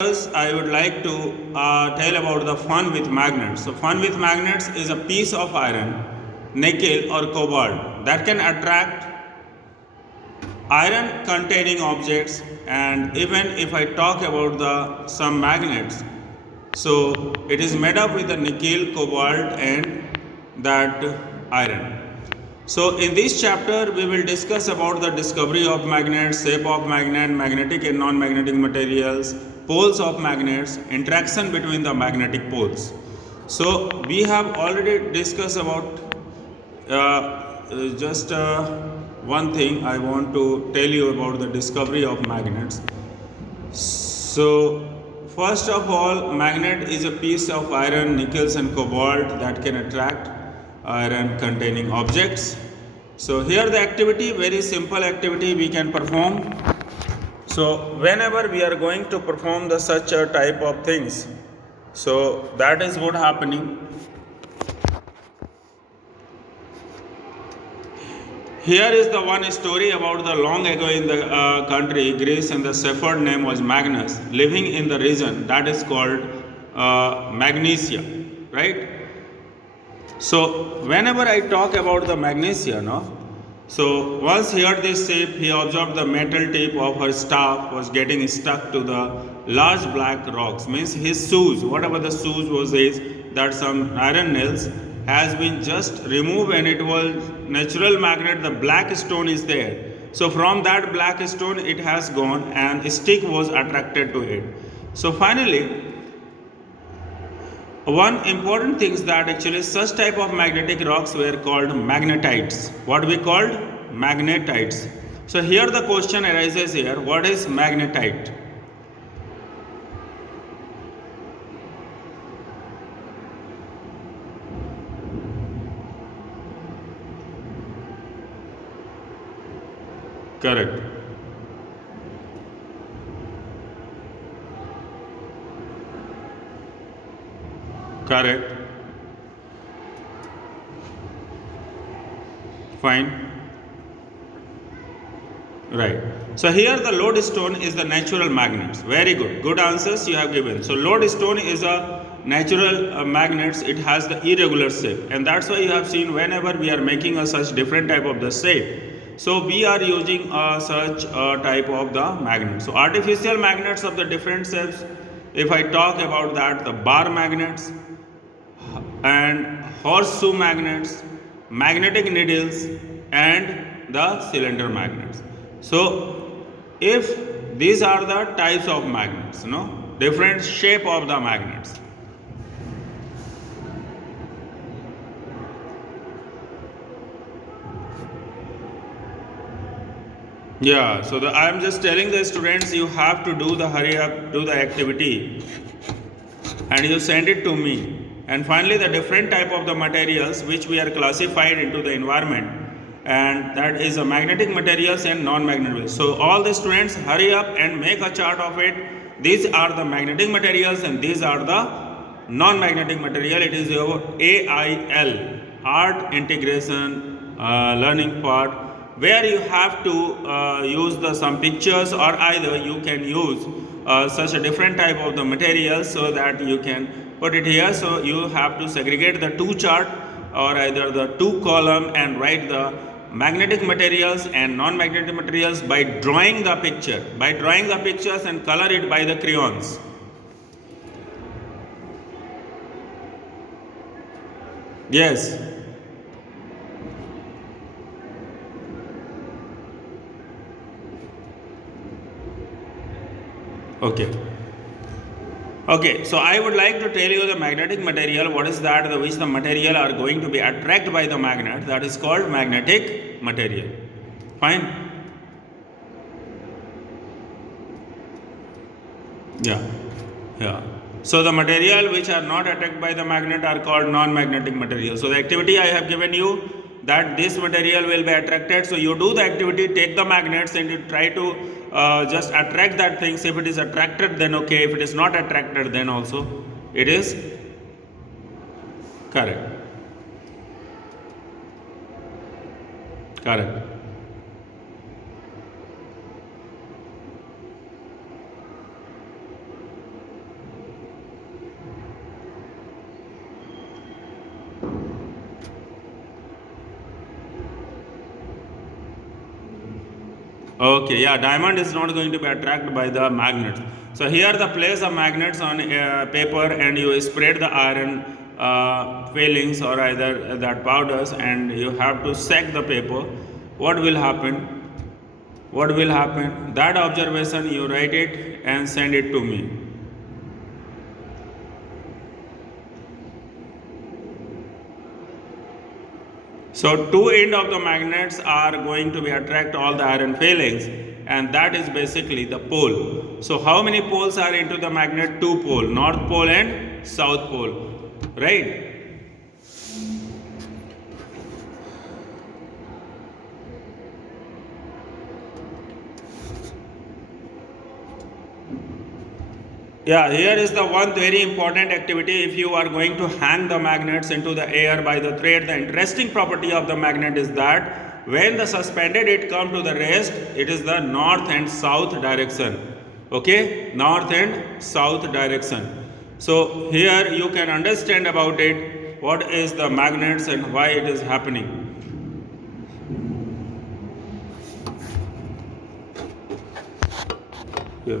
First, I would like to tell about the fun with magnets. So, fun with magnets is a piece of iron, nickel, or cobalt that can attract iron containing objects. And even if I talk about the some magnets, so it is made up with the nickel, cobalt, and that iron. So in this chapter, we will discuss about the discovery of magnets, shape of magnet, magnetic and non-magnetic materials, poles of magnets, interaction between the magnetic poles. So we have already discussed about just one thing I want to tell you about the discovery of magnets. So first of all, magnet is a piece of iron, nickels and cobalt that can attract iron containing objects. So here the activity, very simple activity we can perform. So whenever we are going to perform the such a type of things, so that is what happening. Here is the one story about the long ago in the country Greece, and the shepherd name was Magnus, living in the region that is called Magnesia, right? So whenever I talk about the Magnesia, no, so once he heard this shape, he observed the metal tip of her staff was getting stuck to the large black rocks. Means his shoes, whatever the shoes was his, that some iron nails has been just removed, and it was natural magnet. The black stone is there. So from that black stone, it has gone, and a stick was attracted to it. So finally, one important thing is that actually such type of magnetic rocks were called magnetites. What we called magnetites. So here the question arises here, what is magnetite? Correct. Correct. Fine. Right. So here the lodestone is the natural magnets. Very good. Good answers you have given. So lodestone is a natural magnets. It has the irregular shape, and that's why you have seen whenever we are making a such different type of the shape. So we are using such type of the magnet. So artificial magnets of the different shapes. If I talk about that, the bar magnets and horseshoe magnets, magnetic needles, and the cylinder magnets. So, if these are the types of magnets, different shape of the magnets. Yeah, so I am just telling the students you have to do the hurry up, do the activity, and you send it to me. And finally, the different type of the materials which we are classified into the environment, and that is a magnetic materials and non-magnetic. So all the students hurry up and make a chart of it. These are the magnetic materials and these are the non-magnetic material. It is your AIL, art integration learning part, where you have to use the some pictures, or either you can use such a different type of the materials so that you can put it here. So you have to segregate the two chart, or either the two column, and write the magnetic materials and non-magnetic materials by drawing the picture, by drawing the pictures and color it by the crayons. Yes. Okay. Okay, so I would like to tell you the magnetic material. What is that? Which the material are going to be attracted by the magnet. That is called magnetic material. Fine. Yeah. Yeah. So the material which are not attracted by the magnet are called non-magnetic material. So the activity I have given you, that this material will be attracted. So you do the activity, take the magnets and you try to just attract that things. If it is attracted, then okay. If it is not attracted, then also it is correct. Correct. Okay, yeah, diamond is not going to be attracted by the magnets. So here the place of magnets on paper, and you spread the iron fillings or either that powders, and you have to set the paper. What will happen? What will happen? That observation you write it and send it to me. So two end of the magnets are going to be attract all the iron filings, and that is basically the pole. So how many poles are into the magnet? Two pole, north pole and south pole, right? Yeah, here is the one very important activity. If you are going to hang the magnets into the air by the thread, the interesting property of the magnet is that when the suspended it come to the rest, it is the north and south direction. Okay, north and south direction. So here you can understand about it, what is the magnets and why it is happening. Yeah.